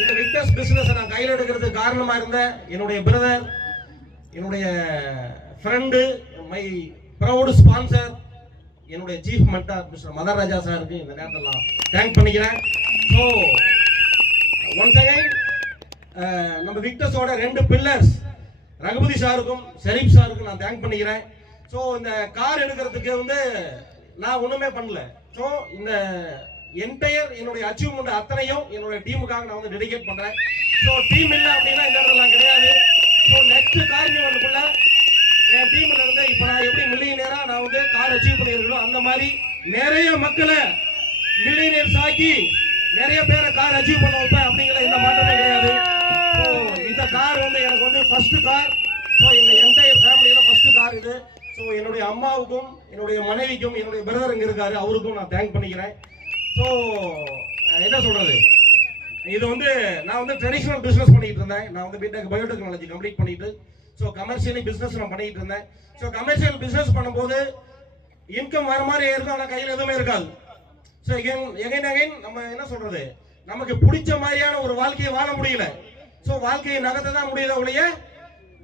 இந்த victors business நான் கையில் எடுக்கிறதுக்கு காரணமா இருந்த என்னுடைய பிரதர், என்னுடைய ஃப்ரெண்டு, மை ப்ரௌட் ஸ்பான்சர், என்னுடைய சீஃப் மென்டார் மிஸ்டர் மதர் ராஜா சாருக்கு இந்த நேரத்தில் நான் தேங்க் பண்ணிக்கிறேன். ஸோ ஒன்ஸ் அகைன் நம்ம விக்டர்ஸோட 2 பில்லர்ஸ் ரகுபதி சாருக்கும் ஷெரீப் சாருக்கும் நான் தேங்க் பண்ணிக்கிறேன். ஸோ இந்த கார் எடுக்கிறதுக்கு நான் ஒண்ணுமே பண்ணல. ஸோ இந்த என்டையர் என்னுடைய அச்சீவ்மெண்ட் அத்தனையும் என்னுடைய டீமுக்காக நான் டெடிகேட் பண்றேன். ஸோ டீம் இல்லை அப்படின்னா இந்த இடத்துல நான் கிடையாது. ஸோ நெக்ஸ்ட் கார்னிவலுக்குள்ள என் டீம்ல இருந்து இப்ப நான் எப்படி மில்லியனரா நான் கார் அச்சீவ் பண்ணிருக்கணும், அந்த மாதிரி நிறைய மக்களை மில்லியனர்ஸ் ஆக்கி நிறைய பேரை கார் அச்சீவ் பண்ண வைப்பேன் அப்படிங்கிற இந்த மாற்றமே கிடையாது. ஸோ இந்த கார் எனக்கு ஃபர்ஸ்ட் கார். ஸோ எங்க என்டையர் ஃபேமிலியில ஃபர்ஸ்ட் கார் இது. ஸோ என்னுடைய அம்மாவுக்கும் என்னுடைய மனைவிக்கும் என்னுடைய பிரதர் இங்க இருக்காரு, அவருக்கும் நான் தேங்க் பண்ணிக்கிறேன். ஸோ என்ன சொல்றது, இது நான் ட்ரெடிஷனல் பிசினஸ் பண்ணிட்டு இருந்தேன். நான் பிடெக் பயோடெக்னாலஜி கம்ப்ளீட் பண்ணிட்டு ஸோ கமர்ஷியலி பிசினஸ் நான் பண்ணிட்டு இருந்தேன். ஸோ கமர்ஷியல் பிசினஸ் பண்ணும்போது இன்கம் வர மாதிரி இருக்கும், ஆனால் கையில் எதுவுமே இருக்காது. ஸோ எகைன் நம்ம என்ன சொல்றது, நமக்கு பிடிச்ச மாதிரியான ஒரு வாழ்க்கையை வாழ முடியல. ஸோ வாழ்க்கையை நகர்த்த தான் முடியல ஒழிய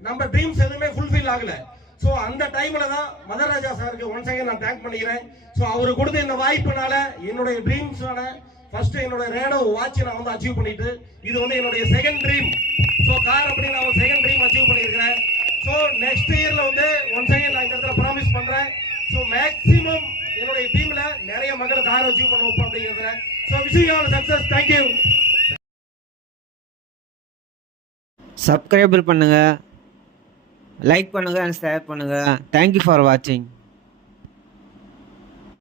நம்ம ட்ரீம்ஸ் எதுவுமே ஃபுல்ஃபில் ஆகல. ஸோ அந்த டைம்ல தான் மதர் ராஜா சாருக்கு ஒன்ஸ் அகைன் நான் தேங்க் பண்ணிக்கிறேன். ஸோ அவரு கொடுத்த இந்த வாய்ப்புனால என்னுடைய ட்ரீம்ஸான ஃபர்ஸ்ட் என்னோட ரேடோ வாட்ச் நான் அச்சீவ் பண்ணிட்டு, இது என்னுடைய செகண்ட் ட்ரீம். ஸோ கார் அப்படின்னு நான் செகண்ட் ட்ரீம் அச்சீவ் பண்ணியிருக்கிறேன். ஸோ நெக்ஸ்ட் இயர்ல ஒன்ஸ் அகைன் நான் இந்த இடத்துல ப்ராமிஸ் பண்றேன். ஸோ மேக்ஸிமம் என்னுடைய டீம்ல நிறைய மக்களை கார் அச்சீவ் பண்ண வைப்போம் அப்படிங்கிறத. So wishing you all success. Thank you. Subscriber பண்ணுங்க, லைக் பண்ணுங்க அண்ட் ஷேர் பண்ணுங்க. தேங்க்யூ ஃபார் வாட்சிங்.